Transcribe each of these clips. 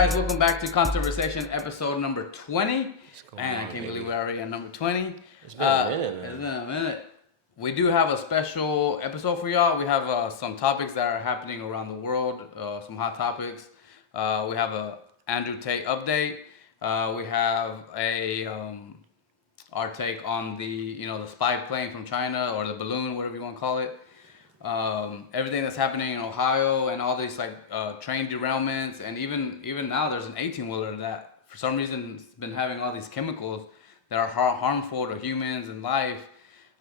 guys, welcome back to Conversation episode number 20. Man, I can't believe we're already at number 20. It's been a minute, man. It's been a minute. We do have a special episode for y'all. We have some topics that are happening around the world, some hot topics. We have a Andrew Tate update. We have our take on the spy plane from China or the balloon, whatever you want to call it. Everything that's happening in Ohio and all these train derailments, and even now there's an 18-wheeler that for some reason has been having all these chemicals that are harmful to humans and life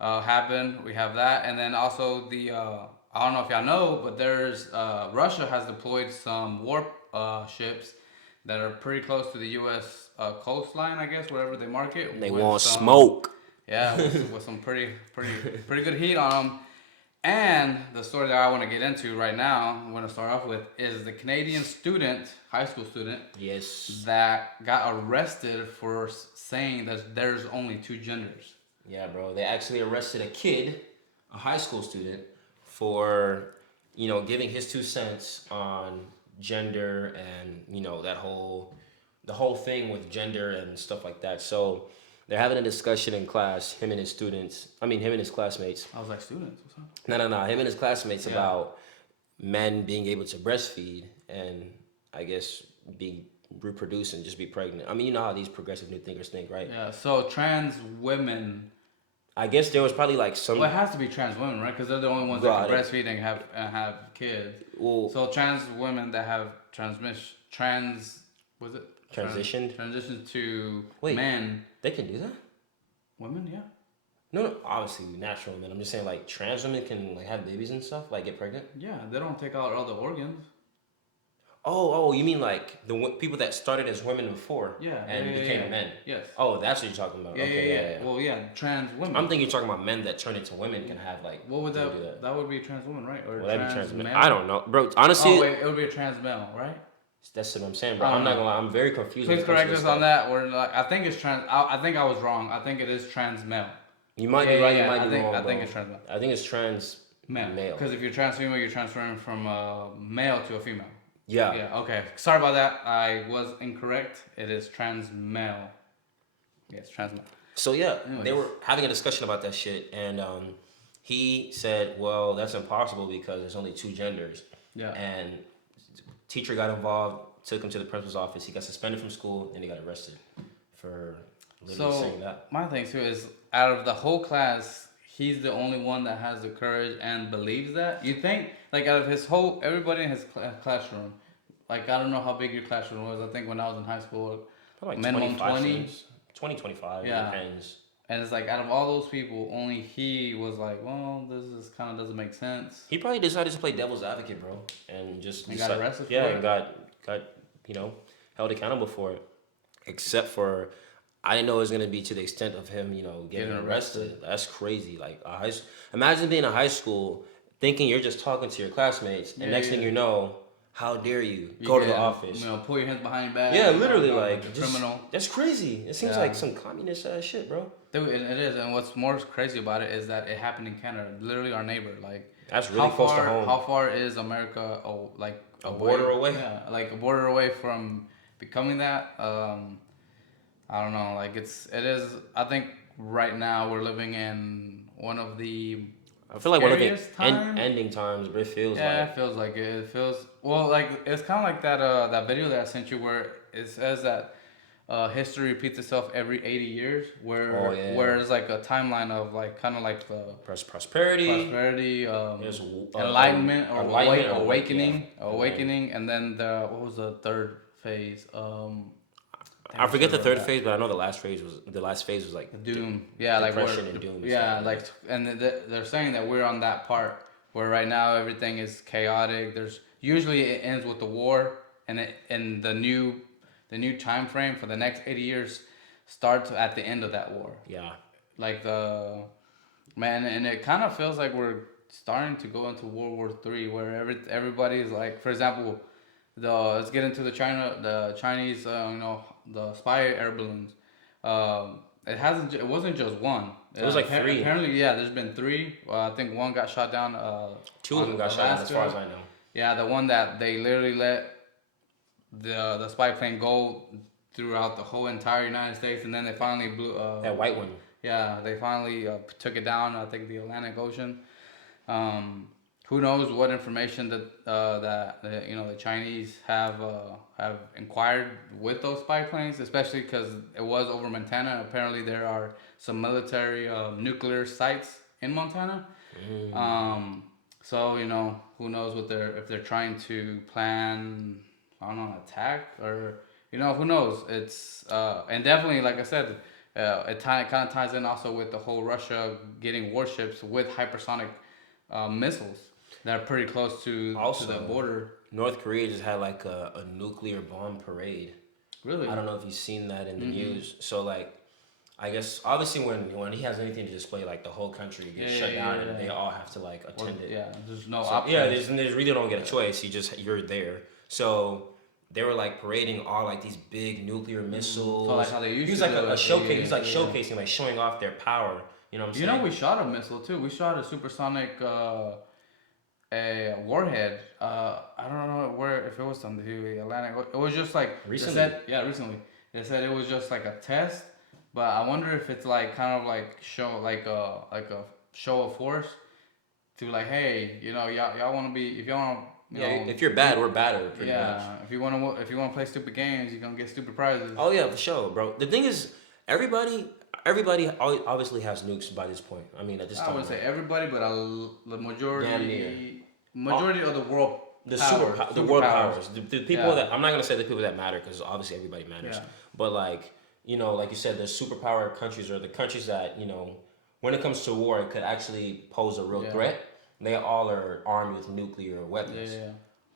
happen. We have that, and then also I don't know if y'all know, but there's Russia has deployed some warp ships that are pretty close to the U.S. Coastline, I guess, whatever they mark it. They want smoke. Yeah, with some pretty good heat on them. And the story that I want to get into right now, I want to start off with, is the Canadian student, high school student, Yes. that got arrested for saying that there's only two genders. Yeah, bro. They actually arrested a kid, a high school student, for, giving his 2 cents on gender and, the whole thing with gender and stuff like that. So they're having a discussion in class, him and his classmates. I was like, students? What's up? No. Him and his classmates about men being able to breastfeed and, I guess, reproduce and just be pregnant. I mean, you know how these progressive new thinkers think, right? Yeah, so trans women. I guess there was probably some. Well, it has to be trans women, right? Because they're the only ones that can breastfeed and have kids. Well, so trans women that have transition to men. They can do that? Women, yeah. No, obviously natural women. I'm just saying, trans women can have babies and stuff, get pregnant. Yeah, they don't take out all the organs. Oh, you mean the people that started as women before? Yeah, and became men. Yes. Oh, that's what you're talking about. Yeah. Well, yeah, trans women. I'm thinking you're talking about men that turn into women can have What would that do? That would be a trans woman, right? Or that'd be trans male? I don't know, bro. Honestly. Oh wait, it would be a trans male, right? That's what I'm saying, bro. I'm not gonna lie. I'm very confused. Please correct us on that. I think it's trans. I think I was wrong. I think it is trans male. You might be right. You might be wrong. I think it's trans male. I think it's trans male. Because if you're trans female, you're transferring from a male to a female. Yeah. Yeah. Okay. Sorry about that. I was incorrect. It is trans male. Yes, trans male. So yeah, they were having a discussion about that shit, and he said, "Well, that's impossible because there's only 2 genders." Yeah. And teacher got involved, took him to the principal's office. He got suspended from school, and he got arrested for literally saying that. My thing too is, out of the whole class, he's the only one that has the courage and believes that. You think, out of everybody in his classroom, I don't know how big your classroom was. I think when I was in high school, minimum 20. 25, yeah. Depends. And it's out of all those people, only he was well, this is kind of doesn't make sense. He probably decided to play devil's advocate, bro, and got arrested for it. And got held accountable for it. Except for, I didn't know it was gonna be to the extent of him, getting arrested. That's crazy. Imagine being in high school, thinking you're just talking to your classmates, and next thing you know, how dare you go to the office? Pull your hands behind your back. Yeah, literally, criminal. That's crazy. It seems like some communist shit, bro. Dude, it is, and what's more crazy about it is that it happened in Canada, literally our neighbor. That's really close to home. How far is America? A border away. Yeah, a border away from becoming that. I don't know. It is. I think right now we're living in one of the. I feel like we're living ending times, but it feels like. Yeah, it feels like it. It feels it's kind of like that video that I sent you where it says that history repeats itself every 80 years, where there's a timeline of kind of the prosperity, enlightenment or awakening, and then what was the third phase? I forget the third phase, but I know the last phase was doom. Yeah, depression and doom. Yeah, and they're saying that we're on that part where right now everything is chaotic. Usually it ends with the war, and the new time frame for the next 80 years starts at the end of that war. Yeah. And it kind of feels like we're starting to go into World War III, where everybody's for example, let's get into the Chinese, the spy air balloons. It wasn't just one. It was 3. Apparently, yeah, there's been 3. I think one got shot down. 2 of them got shot down, as far as I know. Yeah, the one that they literally let the spy plane go throughout the whole entire United States, and then they finally blew. That white one. Yeah, they finally took it down. I think the Atlantic Ocean. Um, who knows what information that the Chinese have inquired with those spy planes, especially because it was over Montana. Apparently, there are some military nuclear sites in Montana. Um, so who knows what they're if they're trying to plan, I don't know, an attack, or who knows. It's and definitely, like I said, it kind of ties in also with the whole Russia getting warships with hypersonic missiles that are pretty close to the Also, border. North Korea just had like a nuclear bomb parade. Really? I don't know if you've seen that in the news. So like, I guess obviously when he has anything to display, like the whole country gets shut down and they all have to like attend it. Yeah, there's no So, option. yeah, there's really don't get a choice. You're there. So they were like parading all like these big nuclear missiles. So like how they used he was to like do a it. showcase. Yeah, He was like yeah. showcasing, like showing off their power. You know what I'm saying? We shot a missile too. We shot a supersonic a warhead. I don't know where if it was on the Atlantic. It was just like Recently? recently. They said it was just like a test, but I wonder if it's like kind of like show like a show of force to like, hey, y'all want to be if y'all want Yeah, if you're bad, we're badder, pretty much. yeah, if you want to play stupid games, you're gonna get stupid prizes. Oh yeah, for sure, bro. The thing is, everybody obviously has nukes by this point. I mean, at this time, I wouldn't say everybody, but the majority Damn near. of the world the powers, the world superpowers. powers, the people Yeah. that I'm not gonna say the people that matter because obviously everybody matters, Yeah. but like like you said, the superpower countries or the countries that when it comes to war, it could actually pose a real Yeah. threat. They all are armed with nuclear Yeah, weapons. yeah.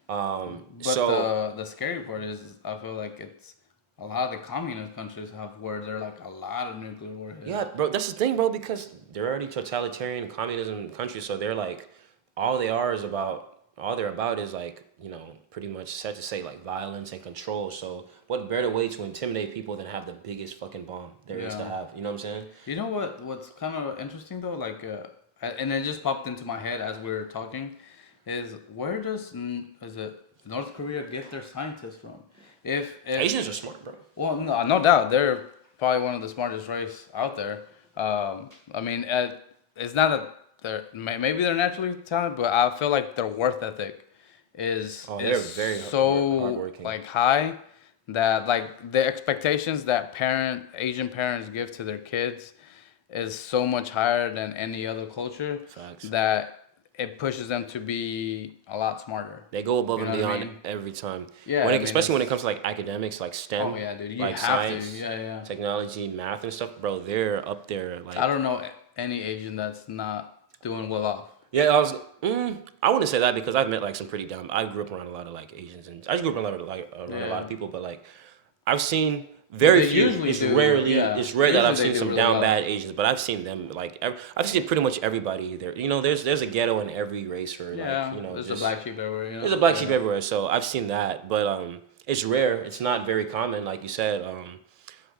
But So the scary part is I feel like it's a lot of the communist countries have where they're like a lot of nuclear warheads. yeah, bro, that's the thing, bro, because they're already totalitarian communism countries, so they're like all they're about is like pretty much set to say like violence and control. So what better way to intimidate people than have the biggest fucking bomb there is to Yeah. have? You know what I'm saying? You know what's kind of interesting though, like, and it just popped into my head as we were talking, is where is it North Korea get their scientists from? If Asians are smart, bro. Well, no doubt they're probably one of the smartest race out there. I mean, it's not that maybe they're naturally talented, but I feel like their worth ethic They're is very so hardworking. like high that like the expectations that Asian parents give to their kids is so much higher than any other culture Facts. that it pushes them to be a lot smarter. They go above You and know what I beyond mean? every time. Yeah, I mean, Especially when it comes to like academics, like STEM, Oh yeah, dude, you like have science, to. Yeah. technology, math, and stuff, bro. They're up there. Like I don't know any Asian that's not doing well off. yeah, I wouldn't say that because I've met like some pretty dumb. I grew up around a lot of like Asians, and I grew up around a lot of people. But like, I've seen very They few. usually It's do, rarely. yeah. It's rare that I've Usually seen they do some really down well. bad Asians, but I've seen them like. I've seen pretty much everybody there. There's a ghetto in every race or Yeah, like there's just, a black sheep everywhere. there's a black sheep everywhere. So I've seen that, but it's rare. It's not very common, like you said.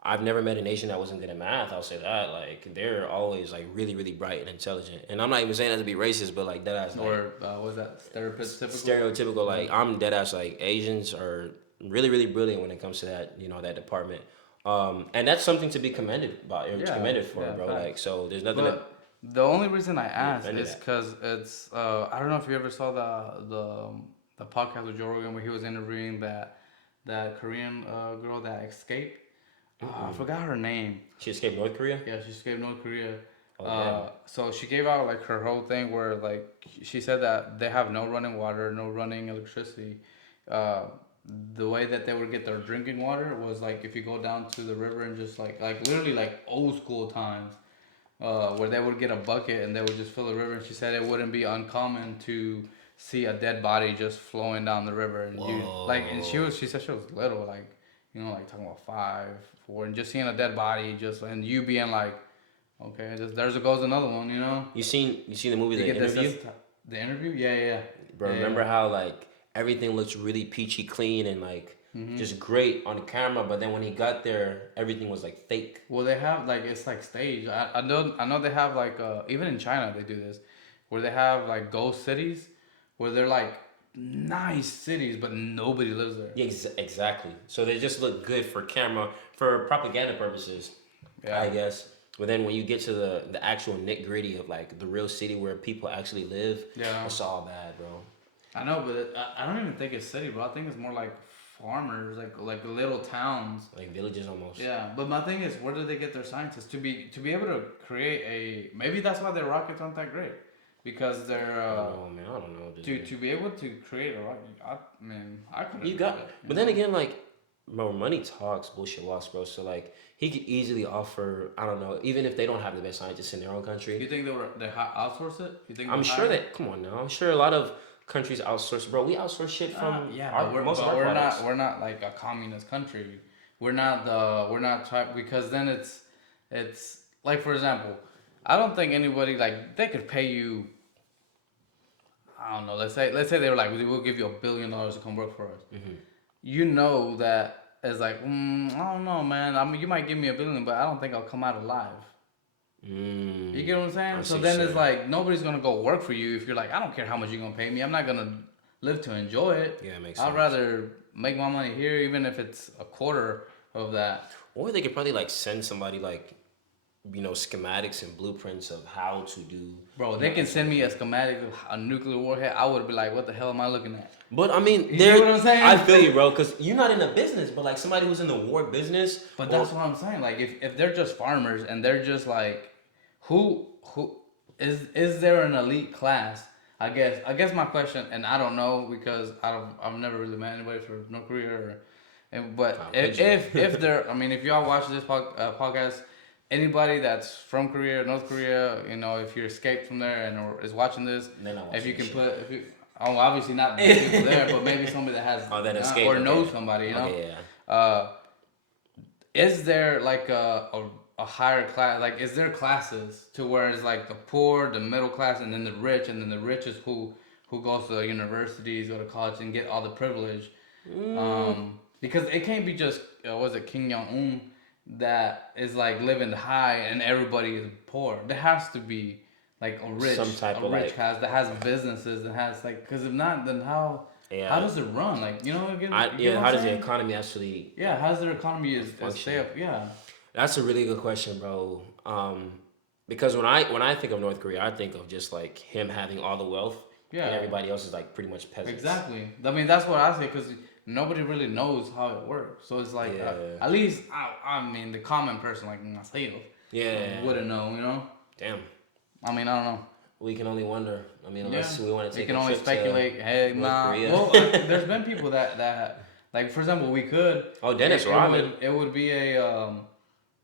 I've never met an Asian that wasn't good at math. I'll say that. Like they're always like really, really bright and intelligent. And I'm not even saying that to be racist, but like deadass. Like, Or was that stereotypical? stereotypical. Like I'm deadass. Like Asians are really, really brilliant when it comes to that. That department. And that's something to be commended by or Yeah, commended for, yeah, bro. facts. Like so, there's nothing. But the only reason I asked offended is at. because it's I don't know if you ever saw the podcast with Joe Rogan where he was interviewing that Korean girl that escaped. I forgot her name. She escaped North Korea. Yeah, she escaped North Korea. Oh, So she gave out like her whole thing where like she said that they have no running water, no running electricity. The way that they would get their drinking water was like if you go down to the river and just like literally like old school times, where they would get a bucket and they would just fill the river. And she said it wouldn't be uncommon to see a dead body just flowing down the river. And and she said she was little, like like talking about 5, 4, and just seeing a dead body, and you being like, okay, there's goes another one, You seen the movie The You get this- Interview? The interview, yeah. Bro, Yeah, remember yeah. how like everything looks really peachy clean and like just great on the camera, but then when he got there, everything was like fake. Well, they have like it's like staged. I know they have like even in China they do this, where they have like ghost cities, where they're like nice cities, but nobody lives there. Yeah, exactly. So they just look good for camera, for propaganda purposes, I Yeah. guess. But then when you get to the actual nit gritty of like the real city where people actually live, Yeah. it's all bad, bro. I know, but I don't even think it's city, bro. I think it's more like farmers, like little towns. Like villages almost. Yeah, but my thing is, where do they get their scientists to be able to create a? Maybe that's why their rockets aren't that great, because they're I don't know, man. I don't know. to be able to create a rocket. I mean, I couldn't. You do got, it, but know? then again, like, bro, money talks, bullshit walks, bro. So like, he could easily offer. I don't know, even if they don't have the best scientists in their own country. You think they outsource it? You think? I'm sure that. Come on now. I'm sure a lot of countries outsource, bro. We outsource shit from most of our products. We're not like a communist country. We're not trying, because then it's like, for example, I don't think anybody, like, they could pay you. I don't know. Let's say they were like, we'll give you $1 billion to come work for us. Mm-hmm. You know that it's like, I don't know, man. I mean, you might give me $1 billion, but I don't think I'll come out alive. You get what I'm saying? So then it's like, nobody's gonna go work for you if you're like, I don't care how much you're gonna pay me. I'm not gonna live to enjoy it. Yeah, it makes sense. I'd rather make my money here, even if it's a quarter of that. Or they could probably like send somebody like, schematics and blueprints of how to do. Bro, they can send me a schematic of a nuclear warhead. I would be like, what the hell am I looking at? But I mean, you know what I'm saying? I feel you, bro, because you're not in the business, but like somebody who's in the war business. But that's what I'm saying. Like, if they're just farmers and they're just like, who is there an elite class? I guess my question, and I don't know, because I've never really met anybody from North Korea, but if there, I mean, if y'all watch this podcast, anybody that's from Korea, North Korea, if you escaped from there and or is watching this, if you can obviously not the people there, but maybe somebody that has that escaped, or knows somebody, Okay, yeah. Is there like a higher class? Like, is there classes to where it's like the poor, the middle class, and then the rich, and then the rich is who goes to universities, go to college, and get all the privilege? Because it can't be just was it Kim Jong-un that is like living high and everybody is poor. There has to be like a rich class that has businesses, that has like, because if not, then how does it run? Like, how does the economy actually? Yeah, how's their economy is stay up? Yeah, that's a really good question, bro. Because when I think of North Korea, I think of just like him having all the wealth, and everybody else is like pretty much peasants. Exactly. I mean, that's what I say, because nobody really knows how it works. So it's like, at least I mean, the common person like myself, wouldn't know. Damn. I mean, I don't know. We can only wonder. I mean, unless we want to take. We can only speculate. Hey, nah. Well, there's been people that like, for example, we could. Oh, Dennis Rodman. It would be a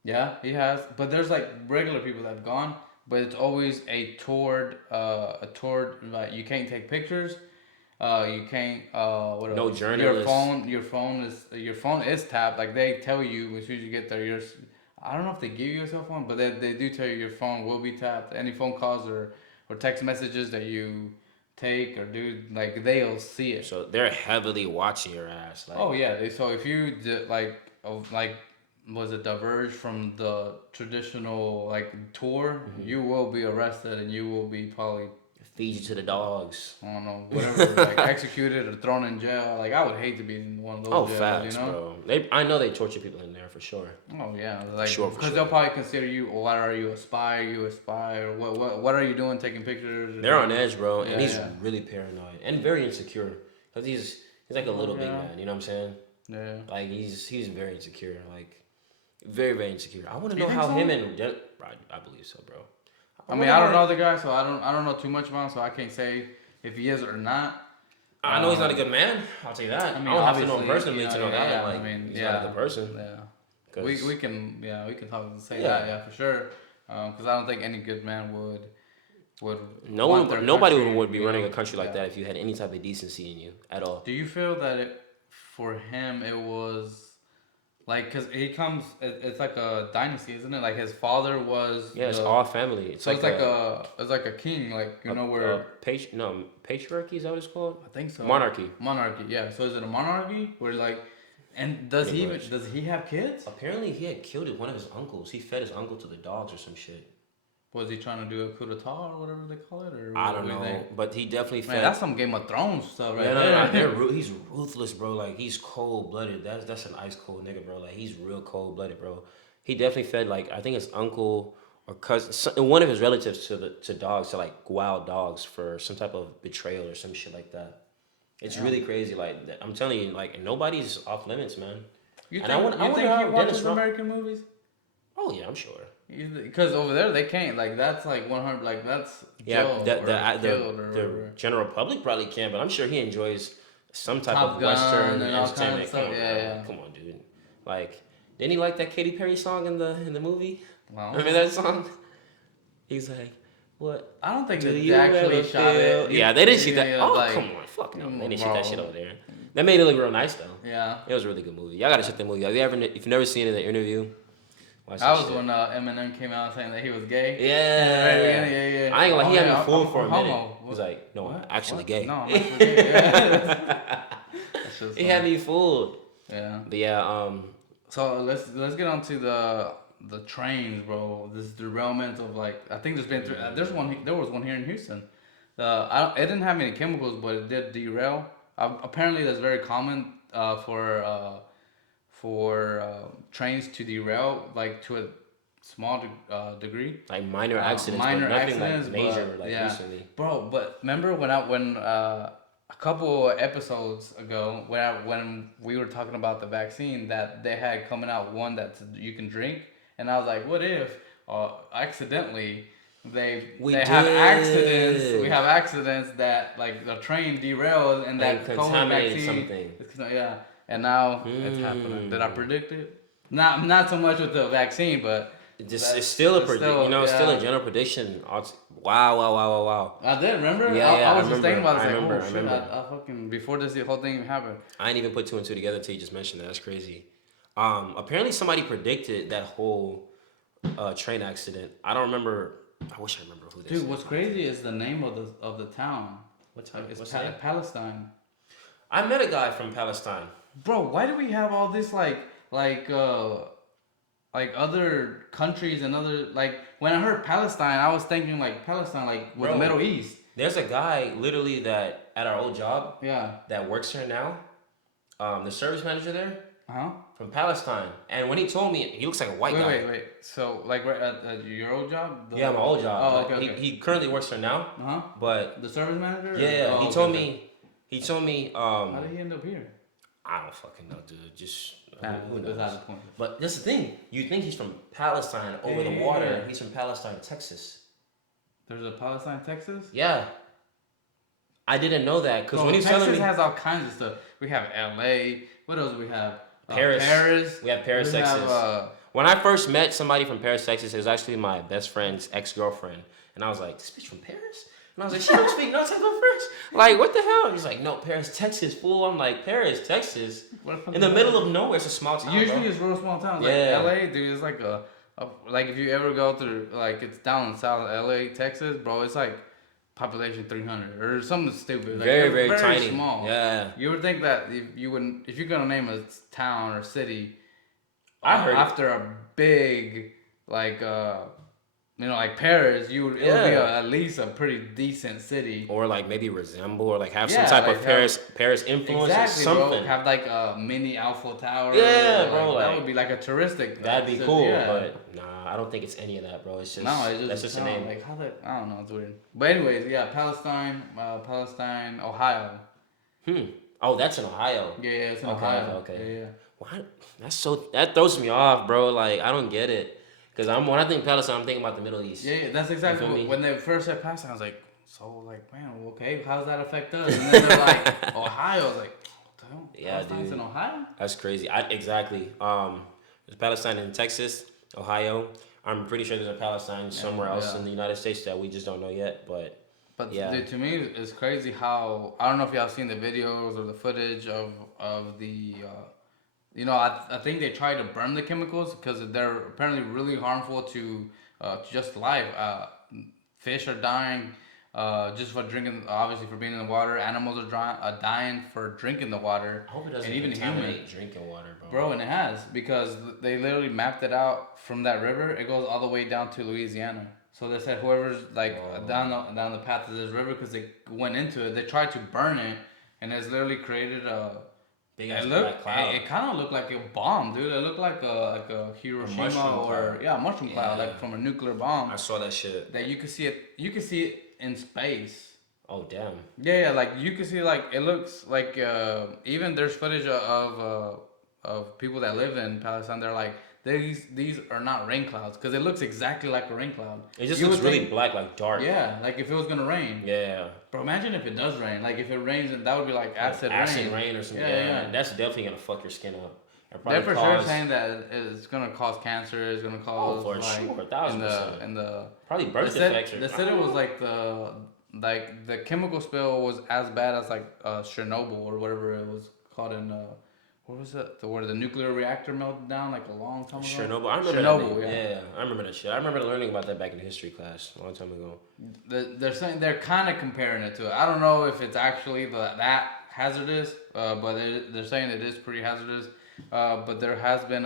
yeah, he has. But there's like regular people that have gone, but it's always a toured like, you can't take pictures. You can't. What else? No journalists. Your phone is tapped. Like, they tell you as soon as you get there. I don't know if they give you a cell phone, but they do tell you your phone will be tapped. Any phone calls or text messages that you take or do, like, they'll see it. So they're heavily watching your ass. Like. Oh yeah. So if you was it diverge from the traditional like tour, you will be arrested and you will be probably feed you to the dogs. I don't know, whatever, like executed or thrown in jail. Like, I would hate to be in one of those jails, facts, bro. I know they torture people in there for sure. Oh yeah, like, for because they'll probably consider you. What are you, a spy? Or what are you doing, taking pictures? They're on edge, bro, and he's really paranoid and very insecure, because he's like a little big man. You know what I'm saying? Yeah. Like, he's very insecure, like very, very insecure. I want to know how so? him and I believe so, bro. I mean, I don't know the guy, so I don't know too much about him, so I can't say if he is or not. I know he's not a good man. I'll tell you that. I mean, I don't have to know him personally to know that. Like, he's not a good person. Yeah. We can talk and say that, for sure. Because I don't think any good man would. Nobody would be running a country like that if you had any type of decency in you at all. Do you feel that for him it was? Like, because it's like a dynasty, isn't it? Like, his father was. Yeah, it's all family. It's like a king, like, where. Patriarchy, is that what it's called? I think so. Monarchy, yeah. So is it a monarchy where, like, and does he have kids? Apparently, he had killed one of his uncles. He fed his uncle to the dogs or some shit. Was he trying to do a coup d'etat or whatever they call it, or I don't were they? know, but he definitely Man, fed. that's some Game of Thrones stuff right Yeah, no, there. he's ruthless, bro. Like he's cold blooded. That's an ice cold nigga, bro. Like he's real cold blooded, bro. He definitely fed like I think his uncle or cousin, one of his relatives to dogs to like wild dogs for some type of betrayal or some shit like that. It's Yeah. really crazy. Like I'm telling you, like nobody's off limits, man. You And think I you wonder think he how Dennis watches Ro- American movies? Oh yeah, I'm sure. Because over there they can't. Like that's like 100. Like that's Yeah, jail or killed or the whatever. general public probably can, but I'm sure he enjoys some type Top of Gun Western and all kinds of entertainment. Come stuff. on, Yeah, bro. yeah. Come on, dude. Like, didn't he like that Katy Perry song in the movie? Well, Remember that song? He's like, "What I don't think do they you actually ever shot it. feel?" Yeah, they didn't shoot Yeah, that. yeah, Oh, like, come on, fuck no, they didn't shoot bro. that shit over there. That made it look real nice though. Yeah. It was a really good movie. Y'all gotta check that movie out. If you've never seen it in the interview, watch That that was shit. when Eminem came out saying that he was gay. Yeah. Yeah. I ain't gonna lie, he had me fooled for a minute. Homo. He was like, "No, I'm What? actually What? gay." No, I'm actually gay. Yeah. That's just He had funny. me fooled. Yeah. But yeah, So let's get on to the trains, bro. This derailment of like I think there's been there was one here in Houston. It didn't have any chemicals, but it did derail. Apparently, that's very common for trains to derail like to a small degree. like minor accidents, Minor but nothing accidents, like major, but, like yeah. recently. Bro, but remember when a couple episodes ago when we were talking about the vaccine that they had coming out one that you can drink, and I was like, what if accidentally We they have did. accidents? We have accidents that like the train derails and that COVID contaminated vaccine. something. Yeah, and now it's happening. Did I predict it? Not so much with the vaccine, but. It's still a prediction. You know, it's still a general prediction. Wow. I did, remember? Yeah, I was I just thinking about it. I Like, remember, oh, I shit, remember. I fucking, before the whole thing even happened. I didn't even put two and two together until you just mentioned that. That's crazy. Apparently somebody predicted that whole train accident. I don't remember. I wish I remember who they Dude, said. what's crazy is the name of the town. What's It's name? Palestine. I met a guy from Palestine. Bro, why do we have all this like other countries and other like when I heard Palestine, I was thinking like Palestine like with Bro. the Middle East. There's a guy literally that at our old job Yeah. that works here now. The service manager there Uh-huh. from Palestine. And when he told me, he looks like a white guy. Wait. So like right at your old job? Yeah, my old job. Oh, But okay. He currently works there now. Uh-huh. But The service manager? yeah, Oh, he okay, told okay. me. How did he end up here? I don't fucking know, dude. Just who That's knows? not the point. But that's the thing. You think he's from Palestine over the Yeah. water? He's from Palestine, Texas. There's a Palestine, Texas? Yeah. I didn't know that because when he was Texas telling me has all kinds of stuff. We have LA. What else do we have? Paris. Paris. We have Paris, We Texas. have, When I first met somebody from Paris, Texas, it was actually my best friend's ex-girlfriend. And I was like, this bitch from Paris? And I was like, she don't speak no type of French. Like, what the hell? He's like, no, Paris, Texas, fool. I'm like, Paris, Texas? In the middle of nowhere. It's a small town, Usually bro. it's real small towns. Yeah. Like LA, dude, it's like like if you ever go through, like it's down in South LA, Texas, bro, it's like population 300 or something stupid. Like, Very, it's very tiny. small. Yeah. You would think that if you're gonna name a town or city, I heard it. after a big like like Paris, it would be at least a pretty decent city. Or like maybe resemble or like have Yeah, some type like of Paris influence Exactly, or something. bro. Have like a mini Eiffel Tower. Yeah, or, bro, that like- would be like a touristic. That'd be city, cool, yeah. but nah, I don't think it's any of that, bro. It's just No, it's that's just a no, name. Like how that? I don't know. It's weird. But anyways, yeah, Palestine, Ohio. Oh, that's in Ohio. Yeah, it's in Okay, Ohio. okay. Yeah. Why? That throws me off, bro. Like I don't get it. Cause when I think Palestine, I'm thinking about the Middle East. Yeah, that's exactly feel me? when they first said Palestine. I was like, so like, man, okay, how does that affect us? And then they're like, Ohio. I was like, what the hell? Yeah, Palestine's dude. in Ohio? That's crazy. Exactly. There's Palestine in Texas, Ohio. I'm pretty sure there's a Palestine somewhere else in the United States that we just don't know yet. But yeah. Dude, to me, it's crazy how I don't know if y'all seen the videos or the footage of the. I think they tried to burn the chemicals because they're apparently really harmful to just life. Fish are dying just for drinking, obviously for being in the water. Animals are dying for drinking the water. I hope it doesn't and even contaminate humans. drinking water, bro. Bro, and it has because they literally mapped it out from that river. It goes all the way down to Louisiana. So they said whoever's like down the path of this river, because they went into it, they tried to burn it, and it's literally created a. Big ass black cloud. It kind of looked like a bomb, dude. It looked like a Hiroshima a mushroom cloud, like from a nuclear bomb. I saw that shit. That you could see it. You could see it in space. Oh damn. Yeah, like you can see, like it looks like even there's footage of people that live in Palestine. They're like these are not rain clouds because it looks exactly like a rain cloud. It just looks really black, like dark. Yeah, like if it was gonna rain. Yeah. But imagine if it does rain. Like if it rains, that would be like acid rain or something. Yeah. That's definitely gonna fuck your skin up. They're for sure saying that it's gonna cause cancer. It's gonna cause for like, sure, 1,000%. In the probably birth defects. They said it was like the chemical spill was as bad as like Chernobyl or whatever it was called in what was it? Where the nuclear reactor melted down like a long time ago. Chernobyl. I remember Chernobyl, yeah, I remember that shit. I remember learning about that back in history class a long time ago. They're saying they're kind of comparing it to it. I don't know if it's actually that hazardous, but they're saying it is pretty hazardous. But there has been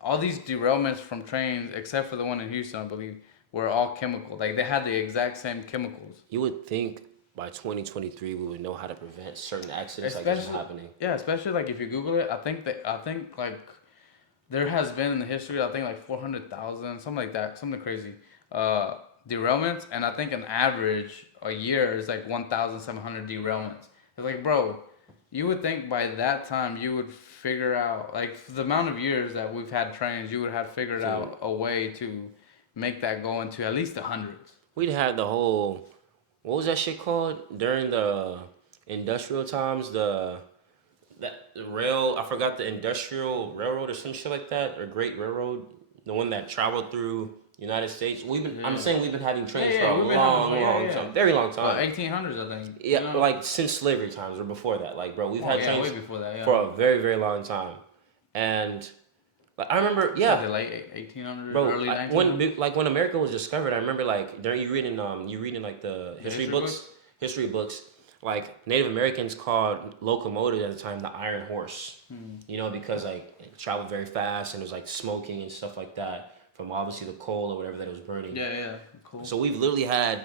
all these derailments from trains, except for the one in Houston, I believe, were all chemical. Like they had the exact same chemicals. You would think by 2023 we would know how to prevent certain accidents like this from happening. Yeah, especially like if you Google it, I think like there has been in the history, I think like 400,000, something like that, something crazy, derailments, and I think an average a year is like 1,700 derailments. It's like, bro, you would think by that time you would figure out, like the amount of years that we've had trains, you would have figured out a way to make that go into at least the hundreds. We'd had the whole, what was that shit called during the industrial times? The rail, I forgot, the industrial railroad or some shit like that, or Great Railroad, the one that traveled through United States. I'm saying we've been having trains for a long time, very long time. 1800s, I think. Yeah, you know? Like since slavery times or before that. Like, bro, we've had trains way before that, for a very, very long time. And like I remember, the late 1800s, bro, early 1900s. when America was discovered, I remember like during you reading like the history books, like Native Americans called locomotives at the time the Iron Horse. You know, because like it traveled very fast and it was like smoking and stuff like that from obviously the coal or whatever that was burning. Yeah, cool. So we've literally had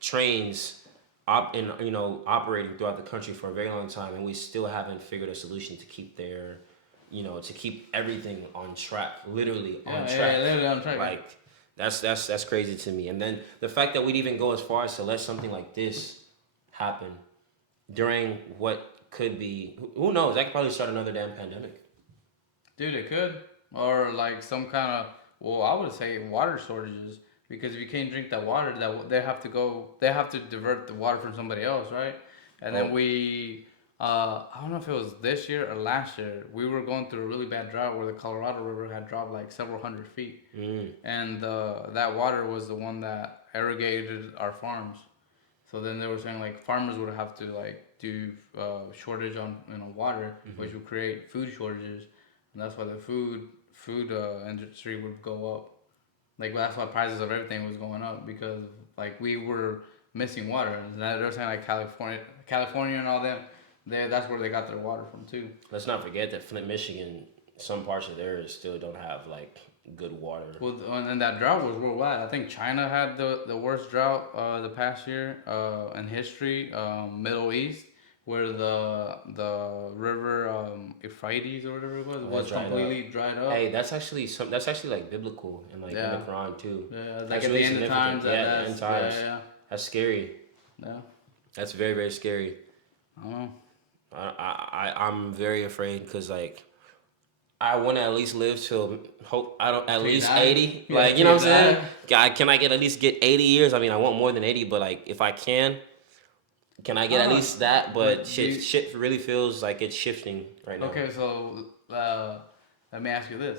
trains operating throughout the country for a very long time, and we still haven't figured a solution to keep to keep everything on track, literally on track. Yeah, literally on track. Like that's crazy to me. And then the fact that we'd even go as far as to let something like this happen during what could be, who knows? That could probably start another damn pandemic. Dude, it could, or like some kind of. Well, I would say water shortages, because if you can't drink that water, that they have to divert the water from somebody else, right? And then I don't know if it was this year or last year, we were going through a really bad drought where the Colorado River had dropped like several hundred feet. And that water was the one that irrigated our farms. So then they were saying like farmers would have to like do shortage on water, which would create food shortages, and that's why the food industry would go up. Like that's why prices of everything was going up, because like we were missing water. And they're saying like California and all that, that's where they got their water from too. Let's not forget that Flint, Michigan, some parts of there still don't have like good water. Well, and that drought was worldwide. I think China had the worst drought the past year in history. Middle East, where the river Euphrates or whatever it was completely dried up. Hey, that's actually like biblical and like in the Quran too. Yeah, like at the end of times. Yeah, end times. Yeah. That's scary. Yeah. That's very, very scary. I don't know. I'm very afraid because like I want to at least live till at least 80. Like, you know what I'm saying? God, can I at least get 80 years? I mean, I want more than 80, but like if I can I get at least that? But shit really feels like it's shifting right now. Okay, so let me ask you this: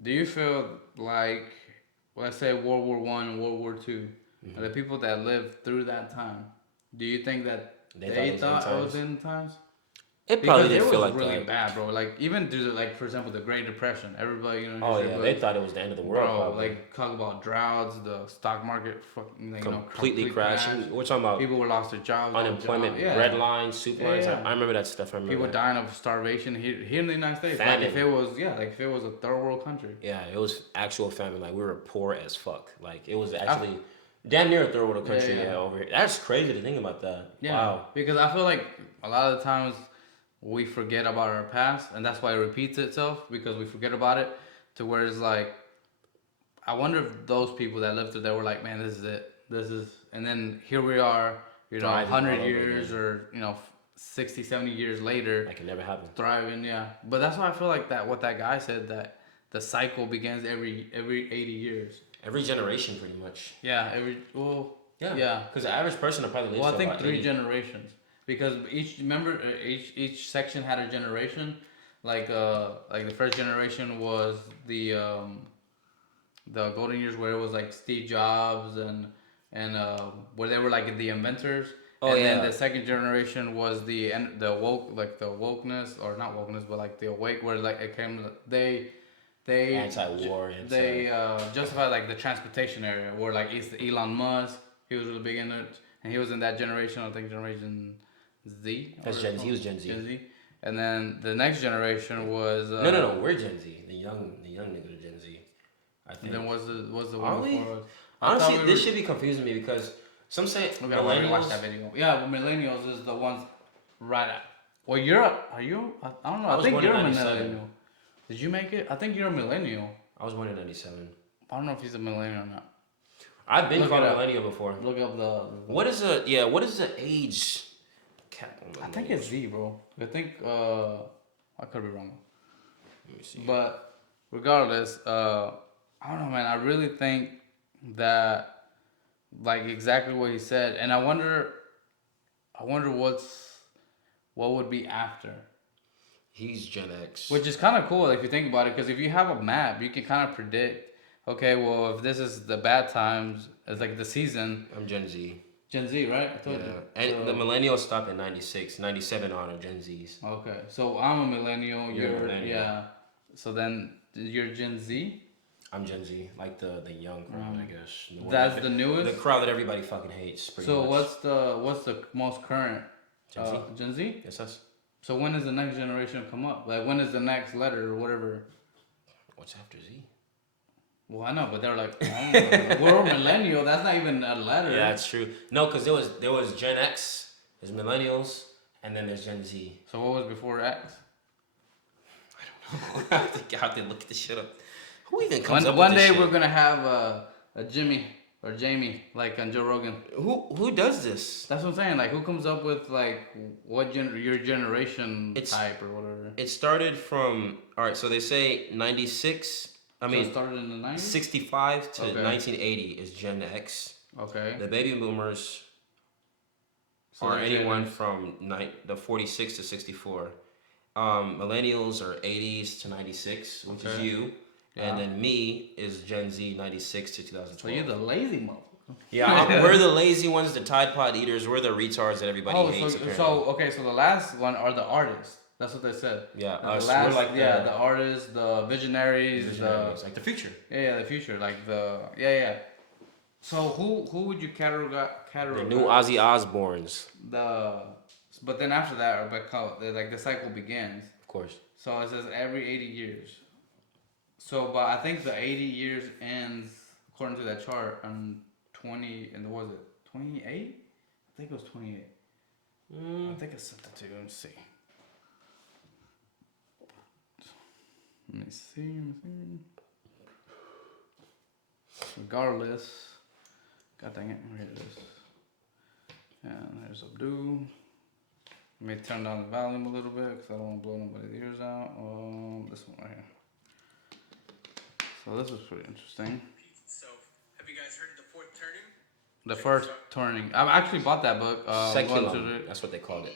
do you feel like, let's say World War I and World War II, the people that lived through that time, do you think that they thought it was in times? It probably Because it didn't feel was like really that. bad, bro. Like even due to like for example the Great Depression, everybody Oh history yeah, they books, thought it was the end of the world, bro. probably. Like talk about droughts, the stock market, fucking like, Completely complete crash. crashing. We're talking about People were lost their jobs, unemployment, yeah, bread lines, soup yeah, lines. yeah. I remember that stuff. I remember People that. dying of starvation here in the United States. Famine. Like if it was like if it was a third world country. Yeah, it was actual famine. Like we were poor as fuck. Like it was actually damn near a third world country. Yeah. Over here. That's crazy to think about that. Yeah, Wow. because I feel like a lot of the times we forget about our past, and that's why it repeats itself because we forget about it. To where it's like, I wonder if those people that lived through there were like, man, this is it, and then here we are, Thriving all 100 over years again. or 60, 70 years later, Like it never happened. thriving. Yeah, but that's why I feel like that what that guy said, that the cycle begins every 80 years. Every generation, pretty much. Yeah, yeah. Because the average person will probably live Well, to I think about 3 80. generations because each section had a generation. Like the first generation was the golden years where it was like Steve Jobs and where they were like the inventors. Oh, and yeah. then the second generation was the wokeness, or not wokeness, but like the awake, where like it came they Anti-war. they justified like the transportation area where like it's Elon Musk. He was really big in it, and he was in that generation. I think Generation Z. That's Gen Z. He was Gen Z. Gen Z. And then the next generation was No. We're Gen Z. The young niggas are Gen Z. I think. Then was the Are one we? before us? Honestly, this should be confusing me because some say We gotta watch millennials. that video. Yeah, millennials is the ones right at. Well, are you? I don't know. I I was think born in you're a 97. millennial. Did you make it? I think you're a millennial. I was born in '97. I don't know if he's a millennial or not. I've been Look called it a up. millennial before. Look up the. What is the age cap on I think millennials? it's Z, bro. I think I could be wrong. Let me see. But regardless, I don't know, man. I really think that like exactly what he said, and I wonder what would be after. He's Gen X. Which is kind of cool if you think about it, because if you have a map, you can kind of predict. Okay, well, if this is the bad times, it's like the season. I'm Gen Z. Gen Z, right? I told Yeah. you. And So- the millennials stopped at 96. 97 on are Gen Zs. Okay, so I'm a millennial. You're a millennial. Yeah. So then you're Gen Z. I'm Gen Z, like the young crowd, I guess. The one That's that- the newest. The crowd that everybody fucking hates. Pretty So much. what's the most current? Gen Z? Gen Z. Yes, us. So when does the next generation come up? Like when is the next letter or whatever? What's after Z? Well, I know, but they're like, I don't know. We're millennial. That's not even a letter. Yeah, that's true. No, because there was Gen X, there's millennials, and then there's Gen Z. So what was before X? I have to look this shit up. Who even comes up One with day this shit? we're gonna have a Jimmy or Jamie like on Joe Rogan. Who does this? That's what I'm saying. Like, who comes up with like your generation type or whatever? It started from so they say 96. I So mean, it started in the 90s. 65 to Okay. 1980 is Gen X. Okay. The baby boomers So are they're anyone Gen- from the 46 to 64. Millennials are 80s to 96, which is Okay. you. Yeah. And then me is Gen Z 96 to 2012. So you're the lazy motherfucker. Yeah, we're the lazy ones, the Tide Pod eaters. We're the retards that everybody hates. Apparently. Okay, so the last one are the artists. That's what they said. Yeah, The us, last, we're like the artists, the visionaries, like the future. the future, like yeah. So who would you categorize? The new Ozzy Osbournes, But then after that, like the cycle begins. of course. So it says every 80 years. So, but I think the 80 years ends according to that chart on 20, and what was it 28? I think it was 28. I think I sent that to you. Let me see. Let me see. Regardless, god dang it, here it is. And there's Abdul. Let me turn down the volume a little bit because I don't want to blow nobody's ears out. This one right here. So this was pretty interesting. So, have you guys heard of the fourth turning? The first turning. I've actually bought that book. Seculum, that's what they called it.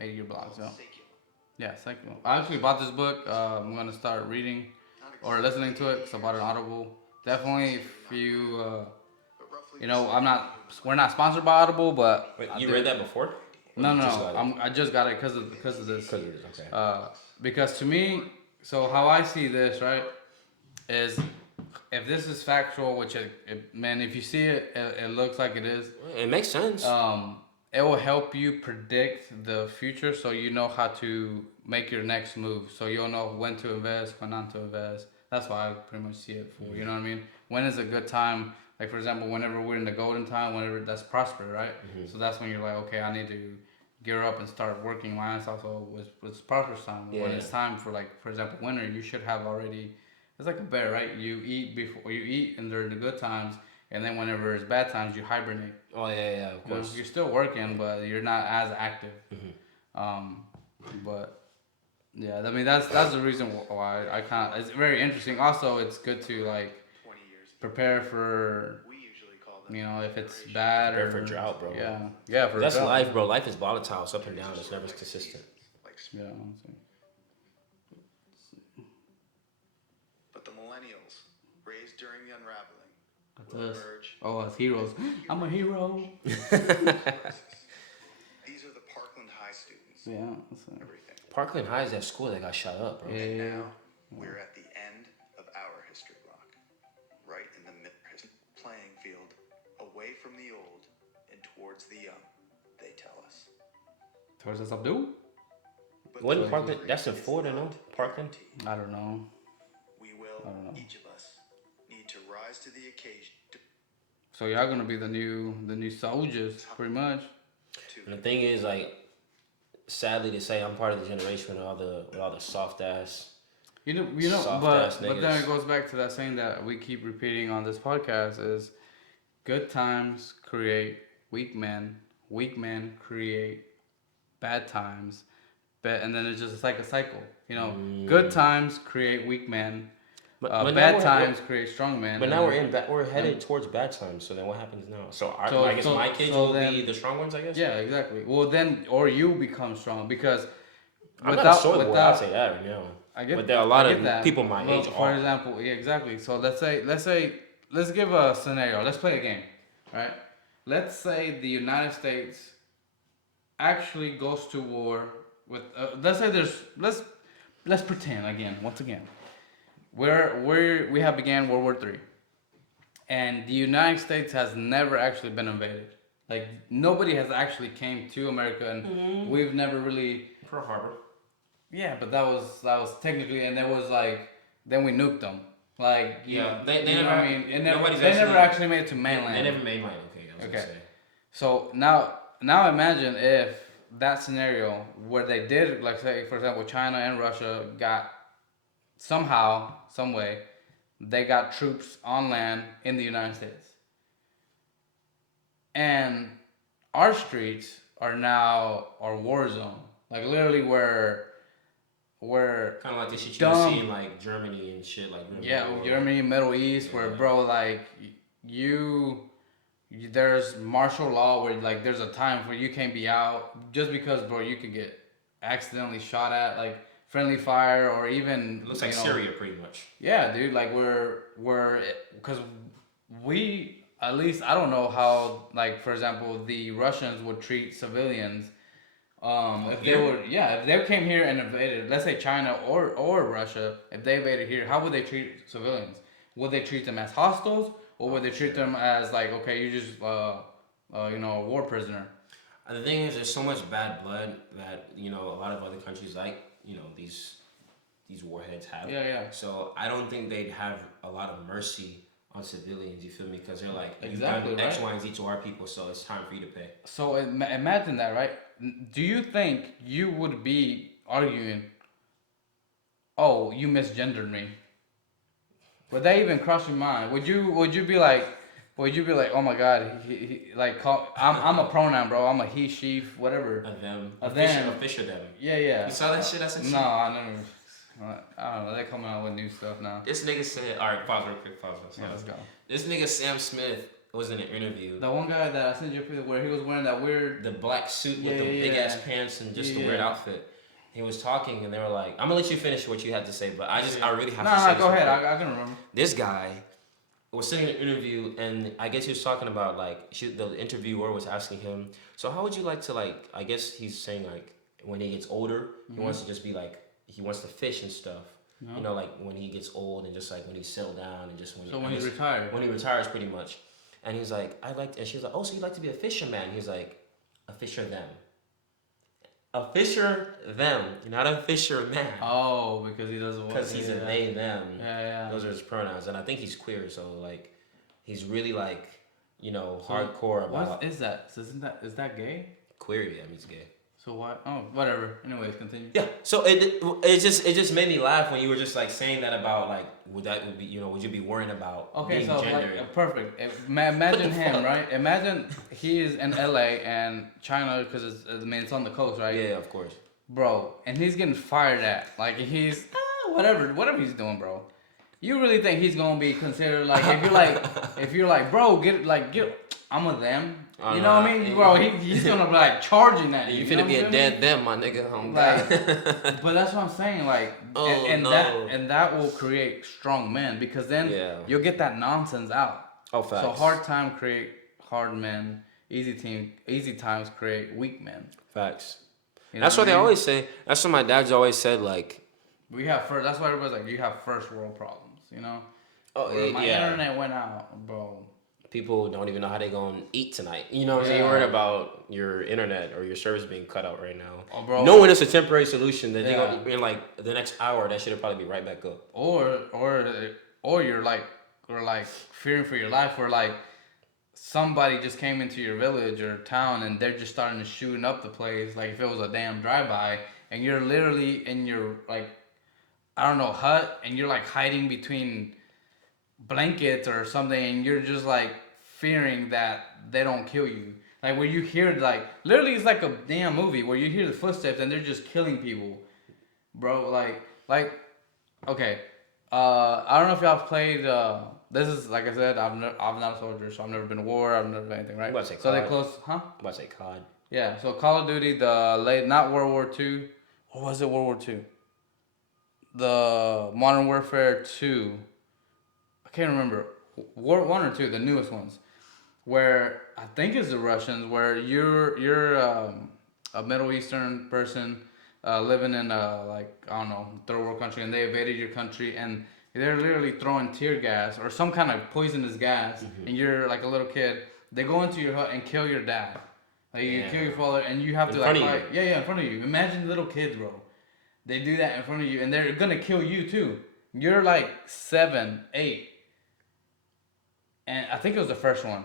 80-year blocks, yeah. Yeah, Seculum. I actually bought this book. I'm gonna start reading or listening to it because I bought an Audible. Definitely, if you, we're not sponsored by Audible, but Wait, you read that before? No, you no, just no. got it? I just got it because of this. Because of this, okay. Because to me, so how I see this, right, is if this is factual, which man, if you see it, it looks like it is. It makes sense. It will help you predict the future, so you know how to make your next move. So you'll know when to invest, when not to invest. That's why I pretty much see it for. You know what I mean? When is a good time? Like for example, whenever we're in the golden time, whenever that's prosper, right? So that's when you're like, okay, I need to gear up and start working my ass off. So with prosperous time, when it's time for like, for example, winter, you should have already. It's like a bear, right? You eat before you eat, and during the good times, and then whenever it's bad times, you hibernate. Oh yeah, of course. You're still working, but you're not as active. But yeah, I mean that's the reason why I can't. It's very interesting. Also, it's good to like 20 years. prepare for We usually call them. if it's bad Prepare or for drought, bro. Yeah, for That's drought. life, bro. Life is volatile. It's up and down. It's never consistent. Like, Yeah. Honestly. but the millennials, raised during the unraveling, That's will us. emerge. Oh, as heroes. I'm a hero. These are the Parkland High students. Yeah. Everything. Parkland High is that school that got shut up, bro. Yeah. And now we're at the end of our history block, right in the playing field, away from the old and towards the young. They tell us. Towards us, Abdul? But Wasn't the Parkland? victory That's in is Florida, no? not Parkland. guaranteed. I don't know. We will, I don't know. each of us, need to rise to the occasion. So y'all gonna be the new soldiers, pretty much. And the thing is, like, sadly to say, I'm part of the generation with all the soft ass. You know, Soft but ass then niggas. it goes back to that saying that we keep repeating on this podcast is, good times create weak men create bad times, and then it's like a cycle. You know, good times create weak men, But now bad we're- times create strong men. But now we're headed towards bad times. So then what happens now? I guess my kids will be the strong ones. I guess. Yeah, exactly. Well, then or you become strong because I'm not a soy boy. I'll say that right now. I get, but there are a lot I of get that. people my Well, age. for example, yeah, exactly. So let's give a scenario. Let's play a game, right? Let's say the United States actually goes to war with. Let's say let's pretend once again, we have began World War III, and the United States has never actually been invaded. Like nobody has actually came to America, and we've never really. Pearl Harbor. Yeah, but that was technically, and there was like, then we nuked them. Like, They know never. what I mean, They never actually made it to mainland. They never made mine. Okay, I was gonna say. So now imagine if that scenario where they did, like say for example, China and Russia got somehow, some way, they got troops on land in the United States, and our streets are now our war zone. Like literally where Kind of like the shit you see in like Germany and shit like. Germany, Middle East, where bro, like there's martial law where like there's a time where you can't be out just because bro you could get accidentally shot at, like friendly fire, or even It looks like Syria pretty much. Yeah, dude, like we're because we, at least I don't know how, like for example the Russians would treat civilians. If they came here and invaded, let's say China or Russia, if they invaded here, how would they treat civilians? Would they treat them as hostiles, or would they treat them as like, okay, you just a war prisoner? The thing is, there's so much bad blood that a lot of other countries like these warheads have. Yeah. So I don't think they'd have a lot of mercy on civilians. You feel me? Because they're like, Exactly, you've done X, right. Y, and Z to our people, so it's time for you to pay. So imagine that, right? Do you think you would be arguing, oh, you misgendered me? Would that even cross your mind? Would you be like, oh my God, he I'm a pronoun, bro. I'm a he, she, whatever. Of them. Of Official, them. official them. Yeah. You saw that shit? I said. No, I never. I don't know. They're coming out with new stuff now. This nigga said, all right, pause real quick, pause. Yeah, let's go. This nigga Sam Smith was in an interview. The one guy that I sent you a picture where he was wearing that weird. The black suit with the big ass pants and just the weird outfit. He was talking and they were like, I'm gonna let you finish what you had to say, but I really have to say. Nah, go ahead. I can remember. This guy was sitting in an interview, and I guess he was talking about like the interviewer was asking him, so how would you like to like? I guess he's saying like when he gets older, he wants to just be like he wants to fish and stuff. No. You know, like when he gets old and just like when he's settled down and just when So when he retired. when he retires, pretty much. And he's like, I like, and she's like, oh, so you like to be a fisherman? He's like, a fisher them. A fisher them, not a fisherman. Oh, because he doesn't want. Because he's a they them. Yeah. Those are his pronouns, and I think he's queer, so like, he's really like, you know, hardcore about. What is that? Is that gay? Queer, yeah, means gay. So what? Oh, whatever. Anyways, continue. Yeah. So it just made me laugh when you were just like saying that about like would be you know would you be worrying about being so gendered? like, perfect. Imagine him, right? Imagine he is in LA and China because it's on the coast, right? Yeah, of course. Bro, and he's getting fired at. Like he's whatever he's doing, bro. You really think he's gonna be considered like if you're like bro get I'm a them. You know what I mean, bro? He's gonna be like charging at you. You finna be a dead them, my nigga. Like, but that's what I'm saying. Like, and that will create strong men because then you'll get that nonsense out. Oh, facts. So hard time create hard men. Easy times create weak men. Facts. You know That's what I they mean? always say. That's what my dad's always said. Like, That's why everybody's like, you have first world problems. You know. oh My internet went out, bro. People don't even know how they gonna eat tonight. You know what I'm saying? You're worried about your internet or your service being cut out right now. Oh, bro. Knowing it's a temporary solution, that they gonna, in like the next hour, that should probably be right back up. Or you're like fearing for your life, where like somebody just came into your village or town and they're just starting to shooting up the place, like if it was a damn drive-by, and you're literally in your like I don't know hut, and you're like hiding between blankets or something, and you're just like fearing that they don't kill you. Like where you hear like literally it's like a damn movie where you hear the footsteps and they're just killing people, bro. Like okay, I don't know if y'all played. This is like I said, I'm not a soldier, so I've never been to war. I've never done anything, right? About to say So they COD. close, huh? I'm about to say COD. Yeah. So Call of Duty, the late not World War II, or was it World War II? The Modern Warfare 2. I can't remember. War 1 or 2, the newest ones, where I think it's the Russians, where you're a Middle Eastern person living in like I don't know third world country, and they invaded your country, and they're literally throwing tear gas or some kind of poisonous gas, and you're like a little kid. They go into your hut and kill your dad, like you kill your father, and you have to like fight. Yeah, in front of you. Imagine little kids, bro. They do that in front of you, and they're gonna kill you too. You're like 7, 8. And I think it was the first one.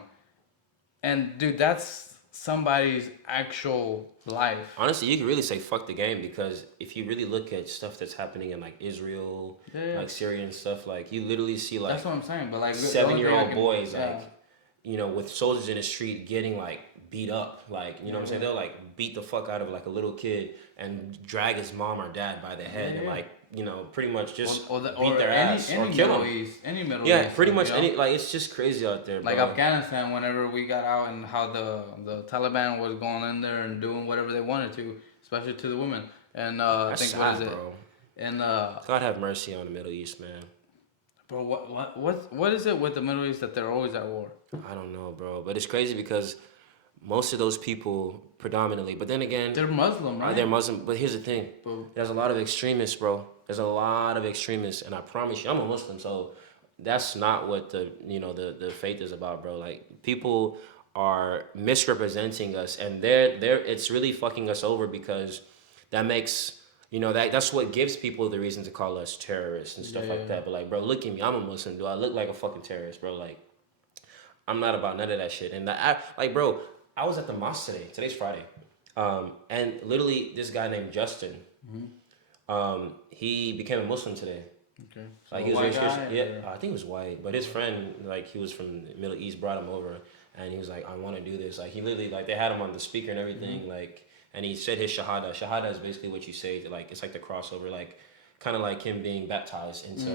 And dude, that's somebody's actual life. Honestly, you could really say fuck the game, because if you really look at stuff that's happening in like Israel, like Syria and stuff, like you literally see like that's what I'm saying. But like 7-year-old boys like you know with soldiers in the street getting like beat up, like you know what I'm saying, they'll like beat the fuck out of like a little kid and drag his mom or dad by the head and like you know pretty much just beat their ass or kill them. Any Middle Yeah, East, pretty much know? any like it's just crazy out there. Like bro. Afghanistan, whenever we got out and how the Taliban was going in there and doing whatever they wanted to, especially to the women. And I think sad, what is it? bro. And God have mercy on the Middle East, man. bro, what is it with the Middle East that they're always at war? I don't know, bro, but it's crazy because most of those people predominantly, but then again, They're Muslim, right? they're Muslim. But here's the thing: But there's a lot of extremists, bro. There's a lot of extremists, and I promise you, I'm a Muslim, so that's not what the faith is about, bro. Like people are misrepresenting us, and it's really fucking us over, because that makes that's what gives people the reason to call us terrorists and stuff like that. But like, bro, look at me, I'm a Muslim. Do I look like a fucking terrorist, bro? Like, I'm not about none of that shit. And bro, I was at the mosque today. Today's Friday, and literally this guy named Justin. He became a Muslim today. okay. So Like he was white raised guy, Christian. Yeah, I think he was white, but his friend, like he was from the Middle East, brought him over, and he was like, I want to do this. Like he literally, like they had him on the speaker and everything, like, and he said his shahada. Shahada is basically what you say, like it's like the crossover, like kind of like him being baptized into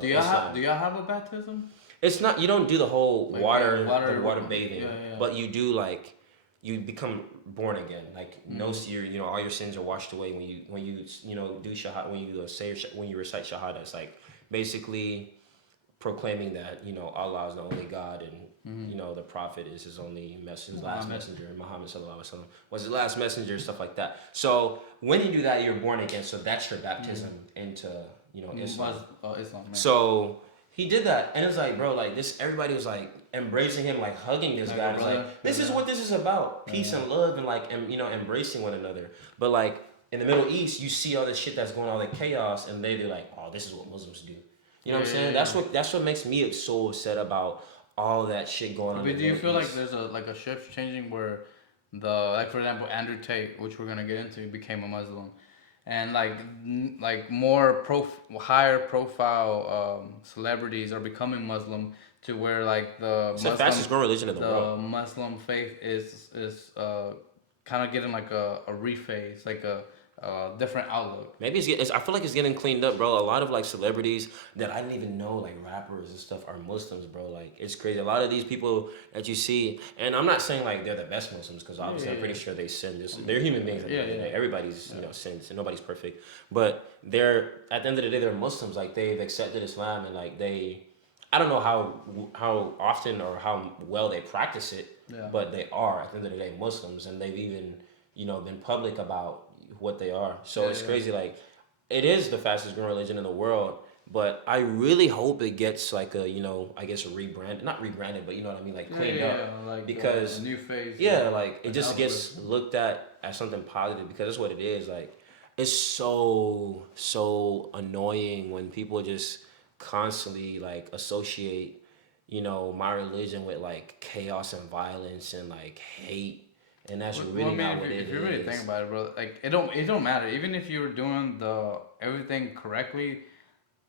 Do y'all have a baptism? It's not, you don't do the whole Like, water water bathing, yeah. but you do like, you become born again. Like all your sins are washed away when you do shahada, when you recite shahada. It's like basically proclaiming that, you know, Allah is the only God and, you know, the Prophet is his only message, his last messenger, and Muhammad sallallahu alaihi wasallam was his last messenger, stuff like that. So when you do that, you're born again. So that's your baptism into, you know, Islam. Islam, man. So he did that, and it's like, bro, like this, everybody was like embracing him, like hugging this guy. It's like, this is what this is about, peace and love, and like, you know, embracing one another. But like in the Middle East, you see all this shit that's going on, like chaos, and they're like, oh, this is what Muslims do. You know what I'm saying? That's what makes me so upset about all that shit going on. But do you feel like there's a shift changing where like for example Andrew Tate, which we're gonna get into, became a Muslim, and like more higher profile celebrities are becoming Muslim to where like it's the fastest growing religion in the world. Muslim faith is kind of getting like a rephase, like a different outlook. Maybe I feel like it's getting cleaned up, bro. A lot of like celebrities that I didn't even know, like rappers and stuff, are Muslims, bro. Like it's crazy. A lot of these people that you see, and I'm not saying like they're the best Muslims, because obviously I'm pretty sure they sin. They're human beings. Everybody's you know sins, and nobody's perfect. But they're, at the end of the day, they're Muslims. Like they've accepted Islam, and like I don't know how often or how well they practice it, but they are, at the end of the day, Muslims, and they've even, you know, been public about what they are. So it's crazy. Like it is the fastest growing religion in the world, but I really hope it gets like a, you know, I guess not rebranded, but you know what I mean, like cleaned up, like because a new phase. Like it just gets looked at as something positive, because that's what it is. Like it's so annoying when people just constantly like associate, you know, my religion with like chaos and violence and like hate. And that's really not what it is. If you really think about it, bro, like it don't matter. Even if you're doing everything correctly,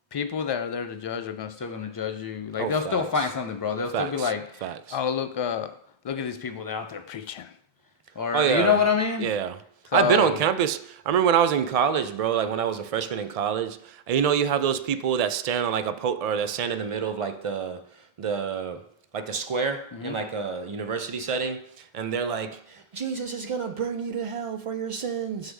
people that are there to judge are still gonna judge you. Like they'll still find something, bro. They'll still be like, oh look at these people, they're out there preaching, or you know what I mean? Yeah. So, I've been on campus. I remember when I was in college, bro. Like when I was a freshman in college, and you know you have those people that stand on like or that stand in the middle of like the square in like a university setting, and they're like, Jesus is gonna burn you to hell for your sins.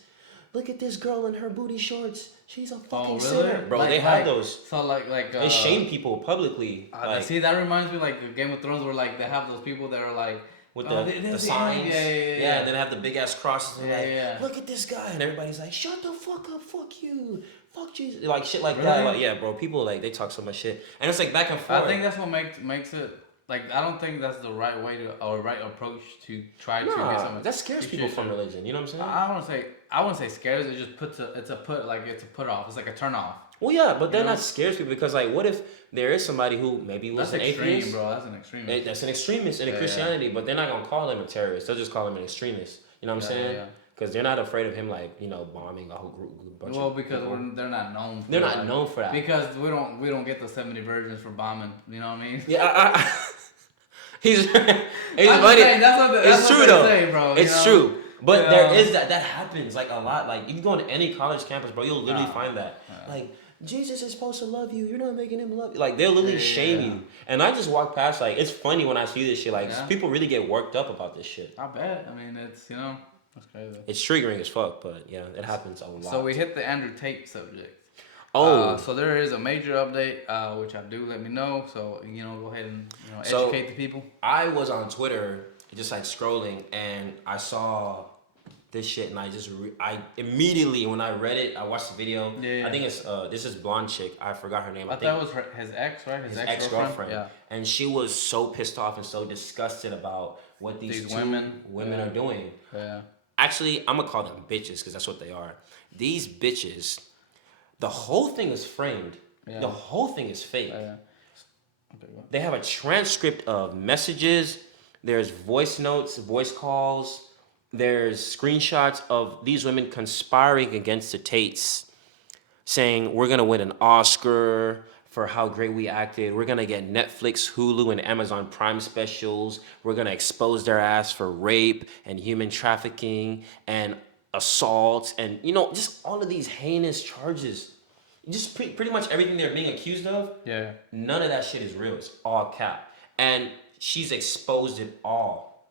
Look at this girl in her booty shorts. She's a fucking sinner. Bro, they have those. So like they shame people publicly. See, that reminds me like Game of Thrones, where like they have those people that are like with the signs. Yeah. Then they have the big ass crosses. And look at this guy, and everybody's like, shut the fuck up, fuck you, fuck Jesus, like shit like that. Like bro, people like they talk so much shit, and it's like back and forth. I think that's what makes it. Like, I don't think that's the right way or right approach to try to get something. That scares people from religion. You know what I'm saying? I wouldn't say scares. It just it's a put off. It's like a turn off. Well, yeah, but then that scares people, because like, what if there is somebody who maybe was an atheist? Bro. That's an extremist. That's an extremist in Christianity, but they're not gonna call him a terrorist. They'll just call him an extremist. You know what I'm saying? Because they're not afraid of him, like, you know, bombing a whole bunch of because they're not known. They're not known for that. Because we don't get the 70 virgins for bombing. You know what I mean? Yeah, he's funny. It's true though. Say, bro, it's true. But there is that happens like a lot. Like if you go to any college campus, bro, you'll literally find that. Like Jesus is supposed to love you. You're not making him love you. Like they'll literally shame you. And I just walk past. Like it's funny when I see this shit. Like people really get worked up about this shit. I bet. I mean, it's that's crazy. It's triggering as fuck, but yeah, it happens a lot. So we hit the Andrew Tate subject. So there is a major update, which Abdul let me know. So go ahead and educate the people. I was on Twitter, just like scrolling, and I saw this shit, and I immediately when I read it, I watched the video. I think it's this is blonde chick. I forgot her name. I think that was his ex, right? His ex-girlfriend. Yeah. And she was so pissed off and so disgusted about what these women are doing. Yeah. Actually, I'm gonna call them bitches, because that's what they are. These bitches. The whole thing is framed. Yeah. The whole thing is fake. They have a transcript of messages. There's voice notes, voice calls. There's screenshots of these women conspiring against the Tates, saying, we're going to win an Oscar for how great we acted. We're going to get Netflix, Hulu, and Amazon Prime specials. We're going to expose their ass for rape and human trafficking and assaults and just all of these heinous charges. Just pretty much everything they're being accused of. Yeah. None of that shit is real. It's all cap. And she's exposed it all.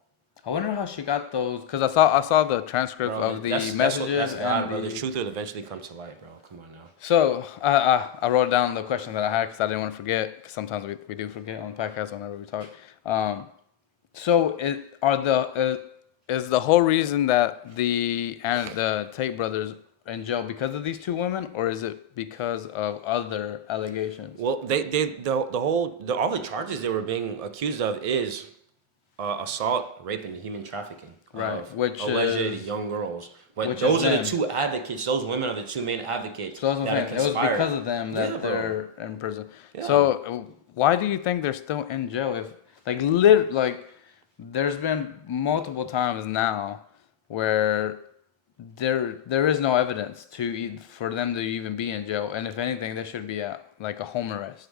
I wonder how she got those, because I saw the transcript of the messages. That's God, bro. The truth will eventually come to light, bro. Come on now. So I wrote down the question that I had because I didn't want to forget. Because sometimes we do forget on the podcast whenever we talk. Um, so is the whole reason that the Tate brothers are in jail because of these two women, or is it because of other allegations? Well, all the charges they were being accused of is assault, rape, and human trafficking Right, of which alleged is young girls. But which is those are the them. two advocates. Those women are the two main advocates So that's what I'm that are saying. It was conspired. because of them Yeah, that bro. they're in prison. Yeah. So why do you think they're still in jail? If like there's been multiple times now where there is no evidence for them to even be in jail, and if anything, they should be at like a home arrest.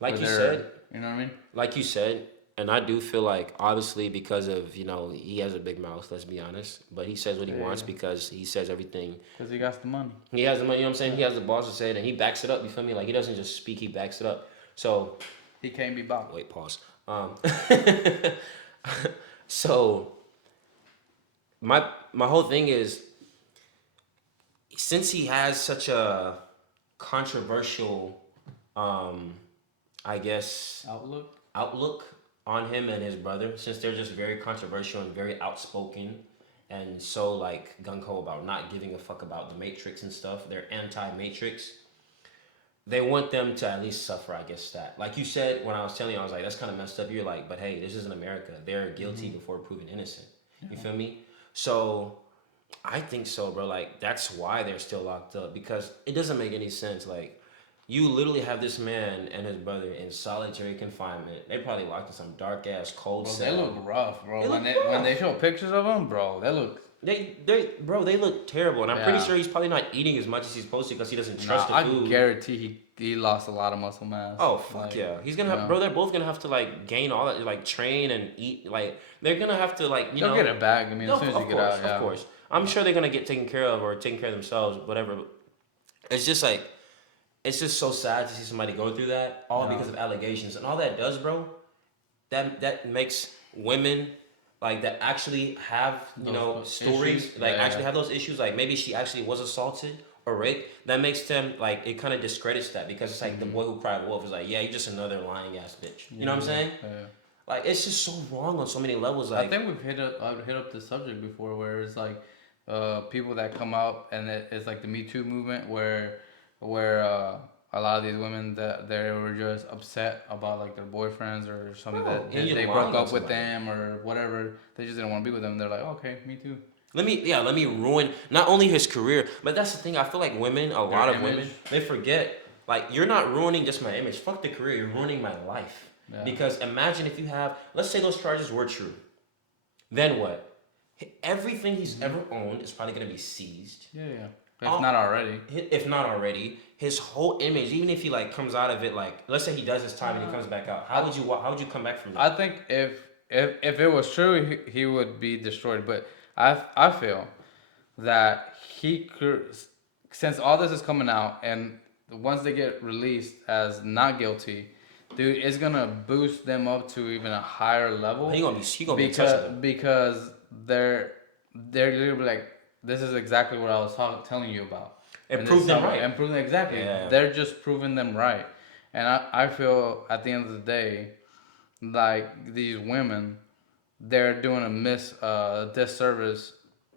Like where you they're- said, you know what I mean? like you said, and I do feel like obviously because of he has a big mouth. Let's be honest, but he says what he wants because he says everything. Because he got the money. He has the money. You know what I'm saying? He has the balls to say it, and he backs it up. You feel me? Like he doesn't just speak; he backs it up. So He can't be bought. wait, pause. So my whole thing is since he has such a controversial, I guess outlook on him and his brother, since they're just very controversial and very outspoken and so like gung-ho about not giving a fuck about the Matrix and stuff, they're anti-Matrix. They want them to at least suffer, I guess, that. Like you said, when I was telling you, I was like, that's kind of messed up. You're like, but hey, this isn't America. They're guilty before proven innocent. You feel me? So I think so, bro. Like, that's why they're still locked up because it doesn't make any sense. Like, you literally have this man and his brother in solitary confinement. They probably locked in some dark ass cold Bro, cell. they look rough, bro. They when look when rough. they show pictures of them, bro, they look. They look terrible, and I'm pretty Yeah. sure he's probably not eating as much as he's supposed to because he doesn't trust Nah, the food. I guarantee he lost a lot of muscle mass. Oh fuck Like, yeah, he's gonna have, bro. They're both gonna have to like gain all that, like train and eat. Like they're gonna have to like They'll get it back. I mean, No, as soon as you of get course, out, yeah. of course. I'm sure they're gonna get taken care of or taking care of themselves, whatever. It's just like, it's just so sad to see somebody go through that, all because of allegations, and all that does, bro. That makes women like that actually have stories, issues. like Yeah, actually yeah. have those issues, like maybe she actually was assaulted or raped. That makes them like it kind of discredits that because it's like the boy who cried wolf is like, yeah, you're just another lying ass bitch. You know what I'm saying? Yeah. Like it's just so wrong on so many levels. Like I think we've hit up this subject before, where it's like people that come out and it's like the Me Too movement, where a lot of these women that they were just upset about like their boyfriends or something Bro, that and you're they lying broke on up with somebody. them or whatever. They just didn't want to be with them. They're like, okay, me too. let me ruin not only his career, but that's the thing. I feel like women, a lot of image. women, they forget like you're not ruining just my image. Fuck the career, you're ruining my life. Yeah. Because imagine if you have, let's say those charges were true, then what? Everything he's ever owned is probably gonna be seized. Yeah. If not already. If not already, his whole image, even if he like comes out of it, like let's say he does his time and he comes back out, how would you come back from that? I think if it was true, he would be destroyed. But I feel that he could, since all this is coming out, and once they get released as not guilty, dude, it's gonna boost them up to even a higher level. He gonna be untouchable. Because they're literally like, this is exactly what I was telling you about. And And prove this them summer- right. And prove them exactly. Yeah. They're just proving them right. And I feel at the end of the day, like these women, they're doing a disservice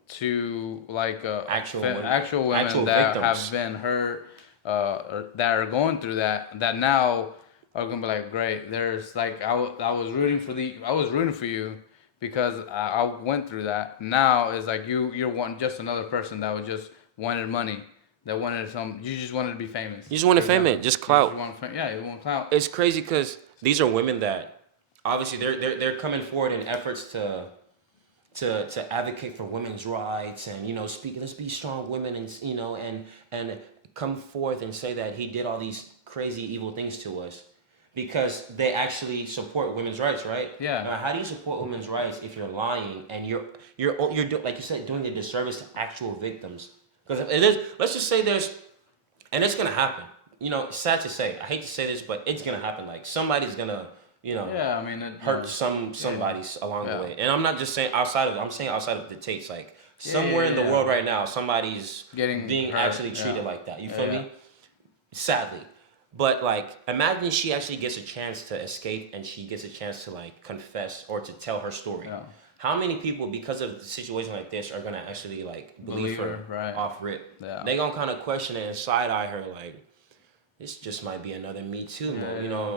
to like Actual women. actual women Actual that victims. have been hurt, or that are going through that now are gonna be like, great. There's like I was rooting for you because I went through that. Now it's like you're one just another person that was just wanted money, that wanted you just wanted to be famous. You just wanted fame, just clout. You want clout. It's crazy because these are women that obviously they're coming forward in efforts to advocate for women's rights and speak. Let's be strong women and come forth and say that he did all these crazy evil things to us because they actually support women's rights, right? Yeah. Now, how do you support women's rights if you're lying and you're like you said doing a disservice to actual victims? Because let's just say and it's gonna happen. It's sad to say. I hate to say this, but it's gonna happen. Like somebody's gonna, Yeah, I mean, hurt somebody along the way. And I'm not just saying outside of it. I'm saying outside of the Tates. Like somewhere in the world right now, somebody's Getting being hurt, actually treated like that. You feel me? sadly. But like, imagine she actually gets a chance to escape and she gets a chance to like confess or to tell her story. Yeah. How many people, because of a situation like this, are gonna actually like believe her right. off rip? Yeah. They gonna kind of question it and side eye her like, this just might be another Me Too,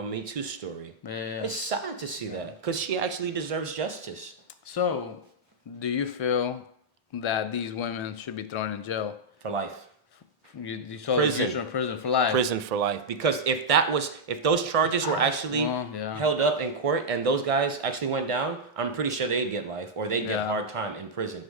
Me Too story. Yeah. It's sad to see that because she actually deserves justice. So, do you feel that these women should be thrown in jail? For life. You saw Prison. the future in prison for life. Prison for life. Because if those charges were actually held up in court and those guys actually went down, I'm pretty sure they'd get life or they'd get hard time in prison.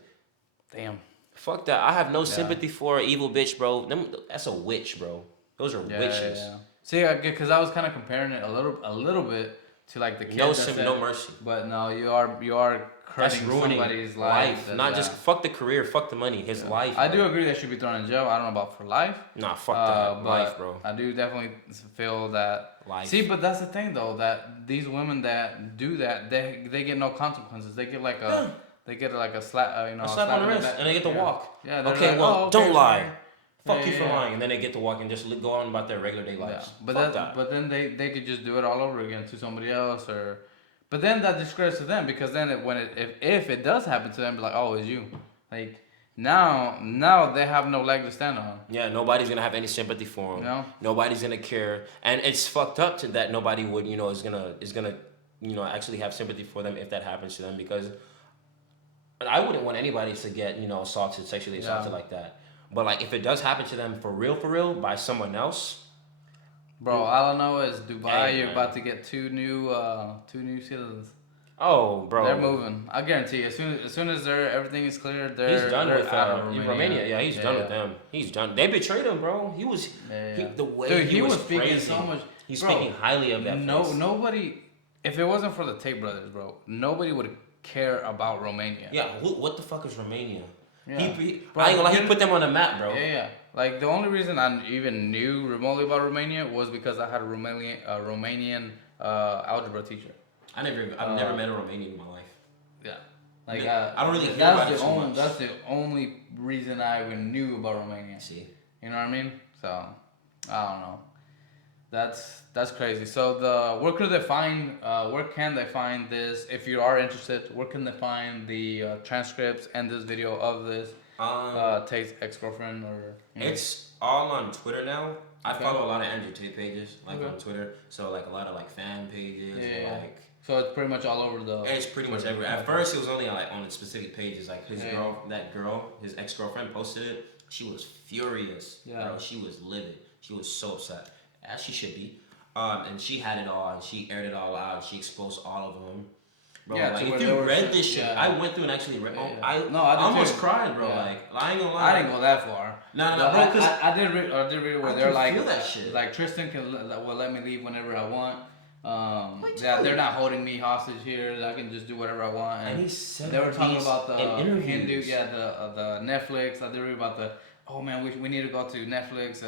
Damn. Fuck that. I have no sympathy for an evil bitch, bro. That's a witch, bro. Those are witches. Yeah. See, because I was kind of comparing it a little bit to like the kids. No mercy. But no, you are hurting somebody's life. Not just fuck the career, fuck the money, his life. I do agree they should be thrown in jail. I don't know about for life. Nah, fuck that. Life, bro. I do definitely feel that. Life. See, but that's the thing though, that these women that do that, they get no consequences. They get like a slap, a slap on the wrist, and they get to walk. Yeah. Okay, like, well, don't lie. Fuck you for yeah. lying, and then they get to walk and just go on about their regular day lives. Yeah. But then they could just do it all over again to somebody else, or. But then that discredits to them because then if it does happen to them, be like, oh, it's you. Like now they have no leg to stand on. Yeah, nobody's gonna have any sympathy for them. No. Nobody's gonna care, and it's fucked up to that nobody would is gonna actually have sympathy for them if that happens to them, because I wouldn't want anybody to get sexually assaulted like that. But like if it does happen to them for real by someone else. Bro, all I know is Dubai. Hey, you're man. about to get two new citizens. Oh, bro. They're moving. I guarantee you. As soon as everything is clear, he's done with out of Romania. Yeah, he's done with them. He's done. They betrayed him, bro. He was the way Dude, he was speaking crazy. so much. He's bro, speaking highly of that place. Nobody. If it wasn't for the Tate brothers, bro, nobody would care about Romania. Yeah. What the fuck is Romania? Yeah. I ain't gonna lie. He put them on the map, bro. Yeah. Like the only reason I even knew remotely about Romania was because I had a Romanian algebra teacher. I've never met a Romanian in my life. Yeah. Like I don't really hear about it so much. That's the only reason I even knew about Romania. See. You know what I mean? So I don't know. That's crazy. So where can they find this? If you are interested, where can they find the transcripts and this video of this Tate's ex-girlfriend or? It's all on Twitter now. I follow a lot of Andrew Tate pages on Twitter, so like a lot of like fan pages and like. So it's pretty much all over the. It's pretty much everywhere. At first, it was only on specific pages. Like his ex-girlfriend posted it. She was furious. Yeah. Bro, she was livid. She was so upset, as she should be. And she had it all, and she aired it all out. She exposed all of them. Bro, Yeah, like if you read this shit, I went through and actually read. I almost cried, bro. Yeah. Like I ain't gonna lie. I didn't go that far. No, bro. Because I did read where I they're can like, feel that shit. Like Tristan will let me leave whenever I want. They're not holding me hostage here. I can just do whatever I want. And he said they were talking about the Hindu, the Netflix. I did read about oh man, we need to go to Netflix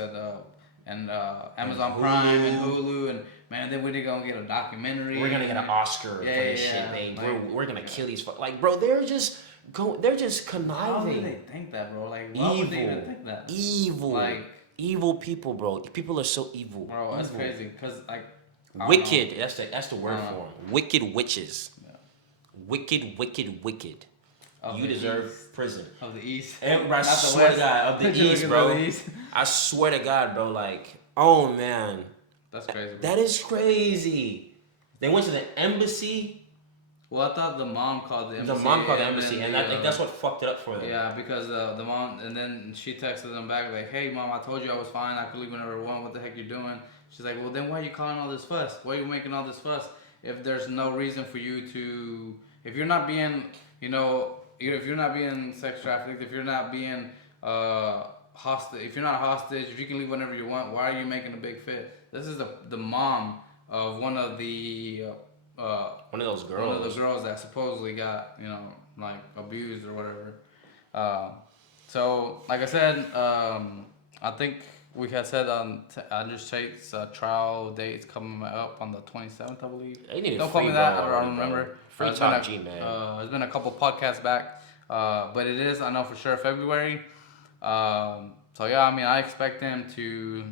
and Amazon Prime and Hulu, and man, then we're gonna get a documentary. We're gonna get an Oscar for this shit, babe. Like, we're gonna kill these like, bro. They're just conniving. How do they think that, bro? Like, why would they even think that? Evil, like evil people, bro. People are so evil. Bro, that's crazy. Cause like. Wicked. That's the word for them. Wicked witches. Yeah. Wicked. You deserve prison. Of the East. And I swear to God, of the East, bro. I swear to God, bro. Like, oh man. That's crazy. Bro. That is crazy. They went to the embassy. Well, I thought the mom called the embassy. The mom called the embassy, and I think that's what fucked it up for them. Yeah, because the mom, and then she texted them back like, "Hey, mom, I told you I was fine. I could leave whenever I want. What the heck you doing?" She's like, "Well, then why are you calling all this fuss? Why are you making all this fuss if there's no reason for you to, if you're not being, if you're not being sex trafficked, if you're not being hostage, if you're not hostage, if you can leave whenever you want, why are you making a big fit?" This is the mom of one of the one of those girls. One of the girls that supposedly got like abused or whatever. So like I said, I think we had said on Andrew Tate's trial date's coming up on the 27th, I believe. Don't call me that. I don't remember. Free Top G, man. It's been a couple podcasts back, but it is, I know for sure, February. So yeah, I mean, I expect him to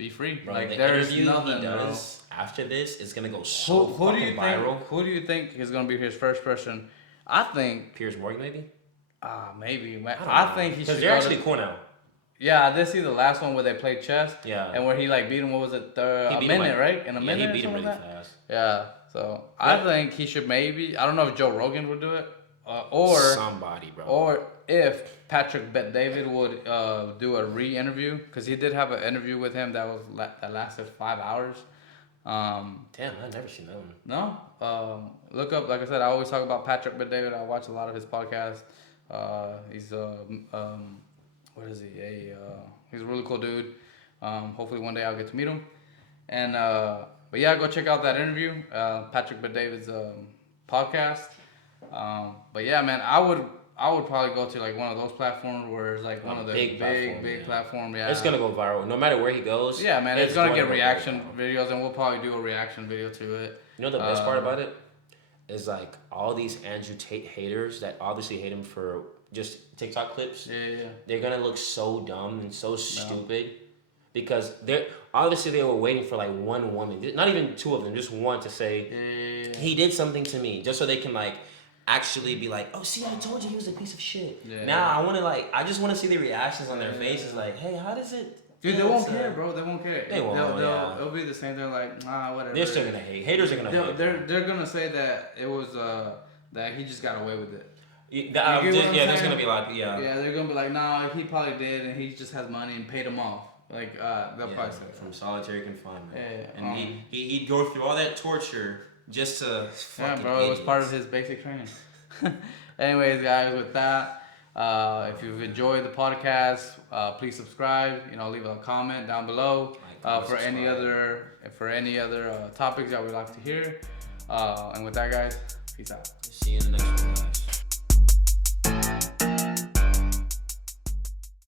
be free. Bro, like the there's interview nothing, he bro. does after this is gonna go so Who do you fucking viral. think? Who do you think is gonna be his first person? I think. Piers Morgan, maybe. Maybe. I think he should. because they're actually cool now. Yeah, I did see the last one where they played chess. Yeah. And where he like beat him. What was it? A He beat minute, him, right? In a minute. he or beat him something really like that? fast. Yeah. So I think he should maybe. I don't know if Joe Rogan would do it, or Somebody, bro. or if Patrick Bet David would do a re-interview, because he did have an interview with him that was that lasted 5 hours. Damn, I've never seen that one. No, look up. Like I said, I always talk about Patrick Bet David. I watch a lot of his podcasts. He's what is he? He's a really cool dude. Hopefully one day I'll get to meet him. And but yeah, go check out that interview, Patrick Bet David's podcast. But yeah, man, I would probably go to like one of those platforms where it's like one of the big platform. Yeah, it's gonna go viral no matter where he goes. Yeah, man, it's gonna get reaction videos, and we'll probably do a reaction video to it. You know the best part about it is like all these Andrew Tate haters that obviously hate him for just TikTok clips. Yeah. They're gonna look so dumb and so stupid because they were waiting for like one woman, not even two of them, just one to say he did something to me, just so they can like actually be like, oh, see, I told you he was a piece of shit. Yeah. Now I just want to see the reactions on their faces, like, hey, how does it? Dude, they won't care, bro. They won't care. They won't. It'll be the same thing. Like, whatever. They're still gonna hate. Haters are gonna hate. They're gonna say that it was that he just got away with it. There's gonna be like, Yeah, they're gonna be like, nah, he probably did, and he just has money and paid him off. Like, they'll probably say from solitary confinement. Yeah, and he'd go through all that torture just to. Yeah, bro, it was part of his basic training. Anyways, guys, with that, if you've enjoyed the podcast, please subscribe. Leave a comment down below for any other topics that we'd like to hear. And with that, guys, peace out. See you in the next one.